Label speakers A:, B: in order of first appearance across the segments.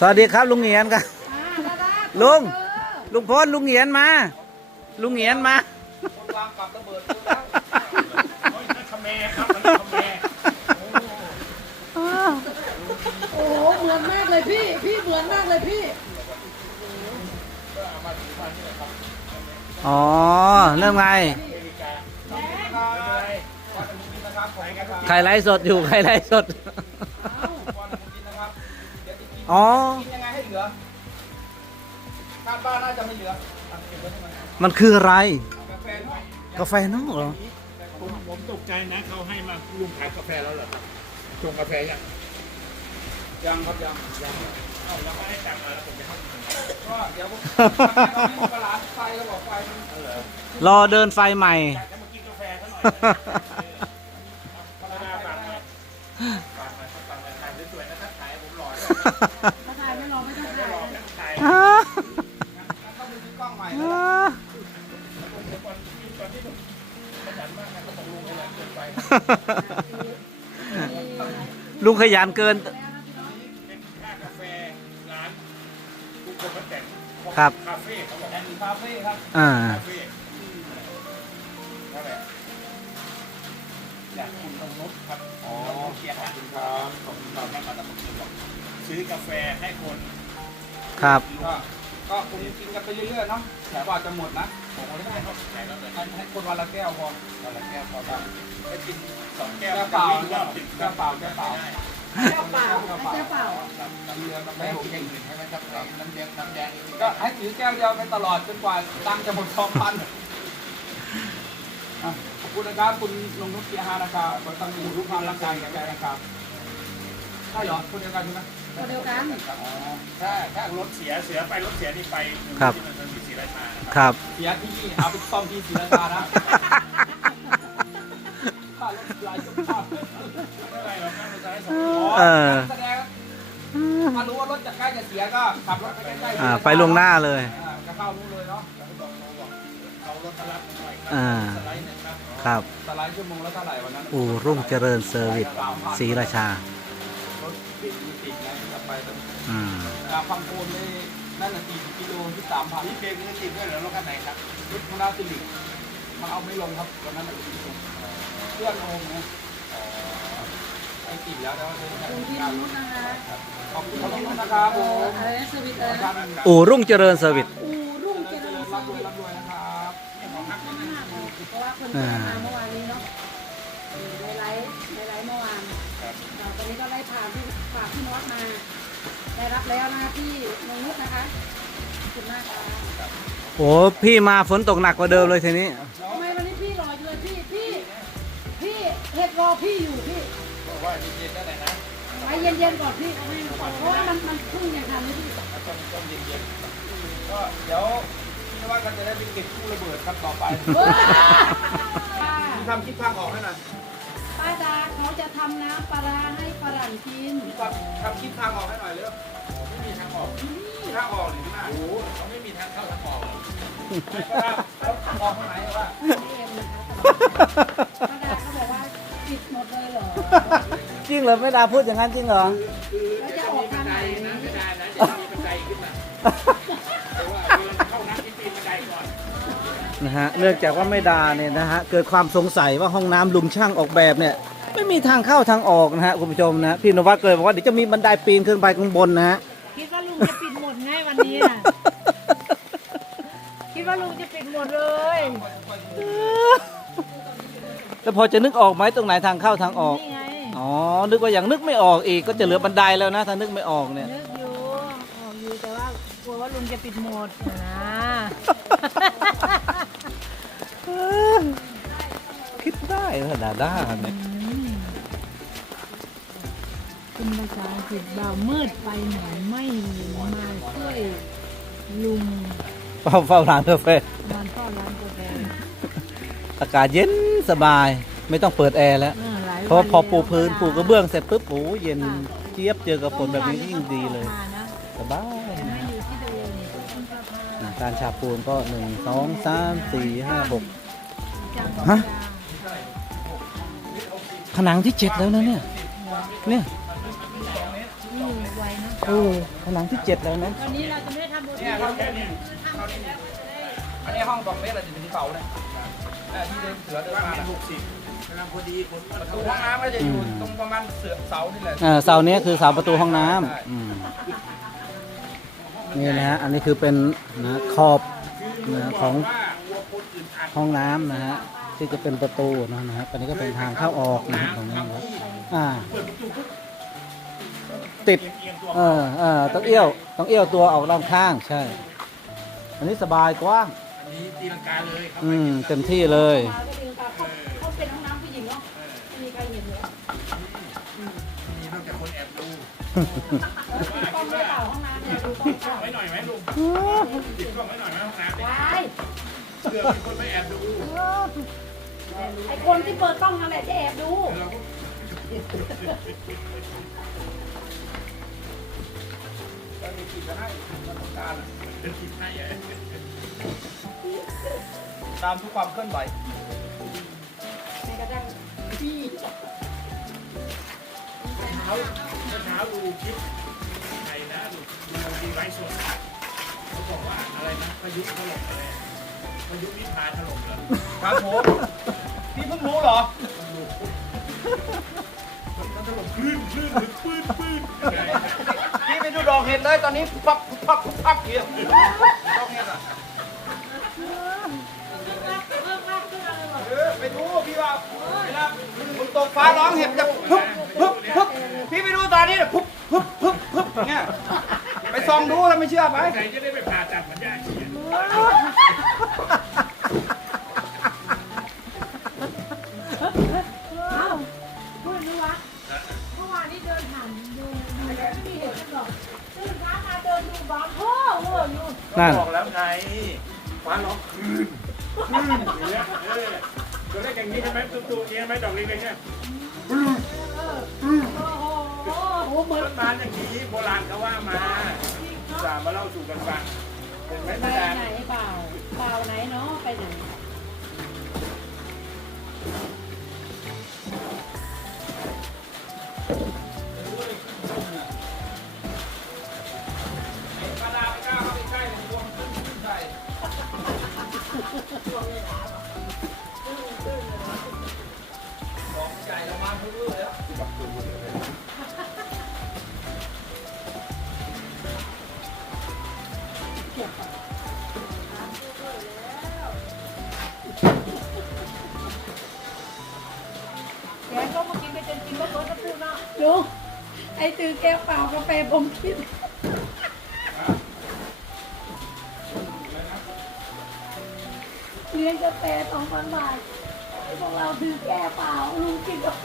A: สวัสดีครับลุงเหงียนครับลุงลุงพลลุงเหงียนมา ลุงเหงียนมา
B: คนวางกับระเบิดดูแล้ว
C: ขแมครับอันนี้ขแม
D: โอ้โหเหมือนมากเลยพี่ พี่เหมือนมากเลยพี่
A: อ๋อ เริ่มไง ใครไลฟ์สดอยู่ใครไลฟ์สดอ๋อ
B: กินยังไงให้เหลือคาดว่าน่าจะไม่เหลืออะเก็บไว้ให้มัน
A: มันคืออะไร
B: กาแฟหน่อย
A: กาแฟนอกเหรอ
C: ผมผมตกใจนะเขาให้มาลุงขายกาแฟแล้วเหรอครับชงกาแฟยัง
B: ยังครับยัง
C: ยังเอ้ายังไม่ได้สั่งมาแล้วผมจะให้
B: ก็เดี๋ยวผมปลาไฟแล้วบอกไฟมัน
A: รอเดินไฟใหม่
C: อยากจะมากินกาแฟซะหน่อยธร ล่อด้วย
D: ถ้าถ่ายไม่รอไม่ต้องถ่าย
C: หล่อนะถ่าย
B: ต้องมีกล้องใหม่
C: ก่อนที่ก่อนที่ผมขยันมากนะก็บอกลุงขยันเกินไป
A: ลุงขยันเกิน
C: เป็นค่ากาแฟร้านลุงพลป้าแตน
A: ครับ
C: คาเฟ่เขาบอก
B: แอนด์คาเฟ่ครับ
A: อ่า
C: อยากคุณตรงนบครับอ๋อเขียนขอบคุณครับขอบคุณครับแม่มาตะมุกบอกซื้อกาแฟให้คน
A: ครับ
B: ก็ก็คงกินกันไปเรื่อยๆเนาะแต่ว่าจะหมดนะ
C: ผมไม่ได้เขาขายแล้วเลย
B: ให้ให้คนวันละแก้วพอ
C: วันละแก้วพอทำไปกินสองแก้
B: แก้
C: ว
B: วเปล่า
C: วิ่งรอบติด
B: แก้วเปล่าแก้วเปล่า
C: ได้
D: แก้วเปล่าให้แก้วเปล่า
B: เรือมา
C: แม่
B: แม่
C: ผ
B: ผมม
C: ยังอื่นใช่ไหมครับน้ำแดงน้ำแดง
B: ก็ให้ถือแก้วเดียวไปตลอดจนกว่าตังค์จะหมดสองพัน อะขอบคุณนะครับคุณลงทุกเกียร์ฮานะครับขอตั้งคุณทุกความรักใจกับแกนะครับใช่เหรอคนเดียวกันใช่ไหม
D: คนเดียวกัน
B: อ๋อ
C: ถ้าถ้ารถเสียเสือไปรถเสียนี่ไป
A: ครับ
C: ที่มันมีสีไรมา
A: ครับ
B: เสียที่นี่เอาไปซ่อมที่ศรีราชานะค่ารถหลายจุดค่า
C: ไม่เป็นไรหรอกนั่งรถไฟสอง
A: เออ
B: แสดงถ้ารู้ว่ารถจะใกล้จะเสียก็ขับรถไปใกล้ๆ
A: อ่าไปลวงหน้าเลย
B: อ่าจะเข้ารู้เลยเนาะ
C: เอารถมารับหน่อยครั
A: อ่า
C: สไลด์หนึ่ง ครับ
A: ครับ
B: สไลด์ชั่วโมงละเท่าไหร่วันนั้น
A: อู่รุ่งเจริญเซอร์วิสศรีราชา
B: รถติดมีติดไงกลับไปแต่
A: อืม
B: อ่าพังโคนนี่นั่นน่ะสี่กิโลที่สามพัน
C: นี่เบรกนี่ติดด้วยเหรอรถคันไหนครับ
B: รถคณะสิริมันเอาไม่ลงครับวันนั้นน่ะเครื่องโอมนะไอ้ติดแล้วแล้วเลย
D: คุณพี่นุชนะคะ
B: ขอบคุณขอบคุณนะครับผม
D: อะไรนะสวิตอะไรนะ
A: อู่รุ่งเจริญเซอร์วิส
D: อูรุ่งเจริญ
B: รับ
D: ส
B: รว
D: วิ
B: ย
D: ต
B: รับรวยนะครับ
D: เพราะว่าคนที่มาเมื่อวานนี้เนาะเออในไลฟ์ในไลฟ์เมื่อวานอ่าตอนนี้ก็ไล่ผ่านที่ฝากพี่นวัดมา ได้รับแล้วนะคะพี่นงนุชนะคะขอบคุณมากค่ะ
A: โอ้พี่มาฝนตกหนักกว่าเดิมเลยทีนี้
D: ทำไมวันนี้พี่รออยู่เลยพี่พี่พี่เห็ดรอพี่อยู่พี่
C: บอกว่าเย็นๆได้ไหนนะ
D: ไว้เย็นๆก่อนพี่เอาให้มันก่อนเพราะว่ามันมันเพึ่งยังทันไม่พี่
C: ต้มต้มเย็น
B: ก็เดี๋ยว พี่นวัดก็จะได้ไปเก็บกู้ระเบิดครับต่อไป
D: เว้ย
B: ทำคิดทางออกให้หน่อย
D: ป้าดาเขาจะทำน้ำปลาร้าให้ฝรั่งกิน
B: ทำทำคิดทางออกให้หน่อยเร็ว
C: ๆไม่มีทางออก
B: ทางออกหรือที่หน้า
C: โอ้โหเขาไม่มีทางเข้าทางออก
B: ก็ได้แล้วทางออกทางไหนว่า
D: พี่เอ็มนะคะป้าดาเขาบอกว่าปิดหมดเลยเหรอ
A: จริงเหรอไม่ดาพูดอย่างนั้นจริงเหรอ
D: แล้วจะออกทางไหน
C: นะไม่ได้นะจะมีบันไดขึ้นมาแต่ว่าเวลาเข้า
A: นะฮะเนื่องจากว่าไม่ดาเนี่ยนะฮะเกิดความสงสัยว่าห้องน้ำลุงช่างออกแบบเนี่ยไม่มีทางเข้าทางออกนะฮะคุณผู้ชมนะพี่นวัดเลยบอกว่าเดี๋ยวจะมีบันไดปีนขึ้นไปข้างบนนะฮะ
E: คิดว่าลุงจะปิดหมดไงวันนี้น่ะคิดว่าลุงจะปิดหมดเลย
A: แล้วพอจะนึกออกไหมตรงไหนทางเข้าทางออก
E: นี่ไง
A: อ๋อนึกว่าอย่างนึกไม่ออกอีกก็จะเหลือบันไดแล้วนะถ้านึกไม่ออกเนี่ย
E: นึกอยู่ออกอยู่แต่ว่ากลัวว่าลุงจะปิดหมดนะ
A: คิด ได้เหรอดาด้าเนี่ย
E: อืมเป็นภาษาอังกฤษบ่าวมืดไปหน่อยไม่มาช่วยลุง
A: เฝ้าเฝ้าร้านกาแฟ
E: มันก็ร้านกาแฟ
A: อากาศเย็นสบายไม่ต้องเปิดแอร์แล้ว
E: เออหลาย
A: เพราะ
E: วัน
A: พอปู
E: แล้ว
A: พื้น
E: ค่ะ
A: ปูกระเบื้องเสร็จปุ๊บโอ้เย็นเจี๊ยบเจอกับฝนแบบนี้ยิ่งดีเลย
E: มานะ
A: สบาย
E: ไม่
A: นะ
E: อยู่ที่เดิมคุณประภา
A: นะการฉาบปูนก็หนึ่งสองสามสี่ห้าหก
E: จัง
A: ฮะ ผนังที่เจ็ดแล้วนะเนี่ย
E: โนี่นี่ไวเนาะ
A: โอ้ผนังที่เจ็ดแล้วนะ
E: วันนี้เราจะไม่ได้ทำบน
B: เนี่ยครับแค่นี้อันนี้ห้องสองเมตรเราจะเป็นที่เสาเนี่ยเออที่เดินเสือเดิน
C: ว่า
B: มา
C: เป็น
B: น่ะ
C: หกสิบกำลังพอดีคน
B: ประตูห้องน้ำก็จะอยู่ตรงประมาณเสือเสานี่แหละ
A: เออเสาเนี้ยคือเสาประตูห้องน้ำอืมนี่นะฮะอันนี้คือเป็นนะขอบนะของ
C: ว่าวัวคนอื่นอัด
A: ห้องน้ำนะฮะ ที่จะเป็นประตูนะนะฮะอันนี้ก็เป็นทางเข้าออกนะฮะตรงนี้นะครับอ่า
C: เปิดประตูปุ๊บ
A: ติด
C: เอียงๆตัว
A: เออเออต้องเอี้ยว ต้องเอี้ยวตัวออกด้านข้างใช่ อันนี้สบายกว้าง
C: อันนี้ตีลังกาเลยครับ
A: อืมเต็มที่เลย
D: มาก็ดีค่ะเขาเขาเป็นห้องน้ำผู้หญิงเนาะไม่มีใครเห็นเลย
C: มีนอกจากคนแอบดู
D: กล้องไม่เปล่าห้องน้ำเนี่ยดูกล้องเปล่า
C: ไว้หน่อยไหมลุงติดกล้องไว้หน่อยไหมห้องน้ำเนี่ย
D: วาย
C: เพื่อมีคนไม่แอบดู
D: ไอคนที่เปิดกล้องนั่นแหละจะแอบดู
C: เราก็
B: ก็มีกิจให้มันต้องการอะ
C: เป็นผิดให้อะ
B: ตามทุกความเคลื่อนไหว
D: แม้กระทั่งพี่
C: เช้าเช้าดูคลิปไหนนะดูดูดีไว้สดเขาบอกว่าอะไรนะพายุถล่มอะไร พายุนิพาถล่มเหรอ
B: ครับผมพี่เพิ่งรู้เหรอ
C: มันถล่มคลื่นคลื่นหรือปื้นปื้น
B: พี่ไปดูดอกเห็ดเลยตอนนี้พับพับพับเกี่ยวดอกเห็ดอะเออไปดูพี่ว่าเวลาฝนตกฟ้าร้องเห็ดจะพึบพึบพึบพี่ไปดูตอนนี้เนี่ยพึบพึบพึบพึบเงี้ยไปส่องดูแล้วไม่เชื่อไหม
C: ใครจะได้ไปผ่าตัดมือนยา
E: นั่น บอ
C: กแล้วไงฟ้าร้องคลื่นคลื่นอย่างเงี้ยเออตัวเลขอย่างนี้ใช่ไหมตุ๊กๆเงี้ยไหมดอกเล็กๆเนี่ย
E: โอ้โห
D: โอ้เหมือน
C: ต้นไม้อย่างนี้โบราณเขาว่ามาสามมาเล่าสู่กันฟังเห็นไหม
D: ไป
C: พี่แดง
D: ไหนเปล่าเปล่าไหนเนาะไปไหน
B: แก
E: ก็มากินไปจนกินว่าเบิร์ดก็พูดเนาะ
D: ลุงไอ้ตื่นแก้วเปล่ากาแฟผมคิด ลี้ยงกาแฟสองพันบาทพวกเราถือแก้เปล่าลุงกินกาแฟ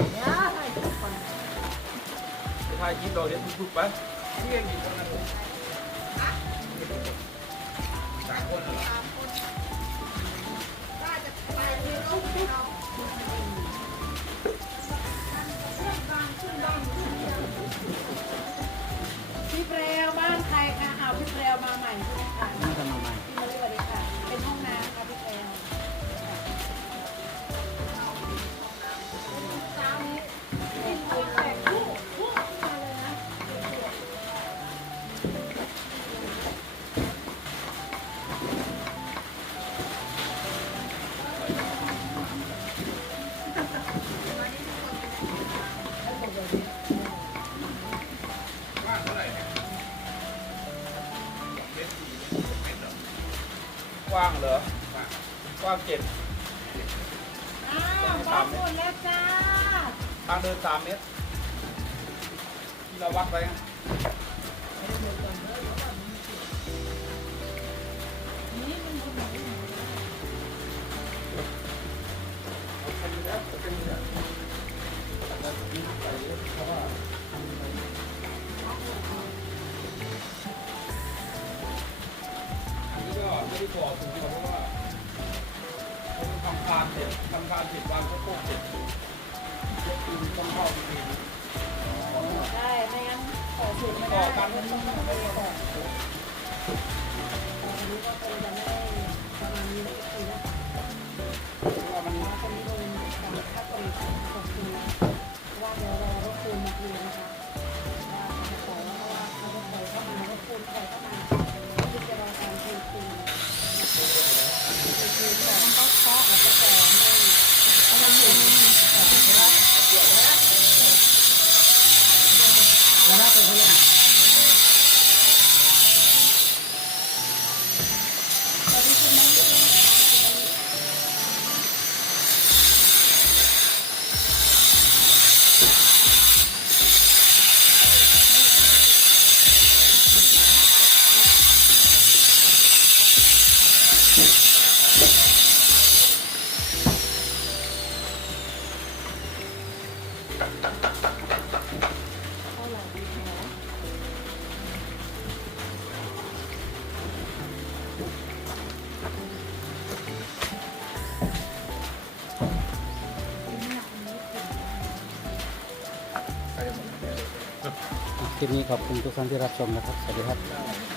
D: ถ่ายคลิปก่อน
B: ไปถ่ายคลิปเราเดี๋ยวปุ๊บๆไปเรียงอีกตรงนั้นเลย
C: สามคนเหรอ
D: ก
C: ว้างเจ็
B: ด
E: อ้าวบ้านหมดแล้วจ้า
B: ทางเดินสามเมตรที่เราวัดไปไง
E: นี่มั
B: ทานเสร็จทำทานเสร็จวางข้าวโพดเสร็จยกปืนต้องเข้าไปที
D: ได้ไม่งั้นขอสูตรไม่
B: ต่
D: ได้
B: อกัน
D: ต้องต้องไปต่ออันนี้ก็เป็นจะไม่ได้ประมาณนี้เลยก็คือนะ
B: ว่ามัน
D: ว่าคนนี้โดนการคัดกรองขอบคุณว่าเดี๋ยวรอรถปูนมาดูนะคะ
A: ลิปนี้ขอบคุณทุกท่านที่รับชมนะครับ สวัสดีครับ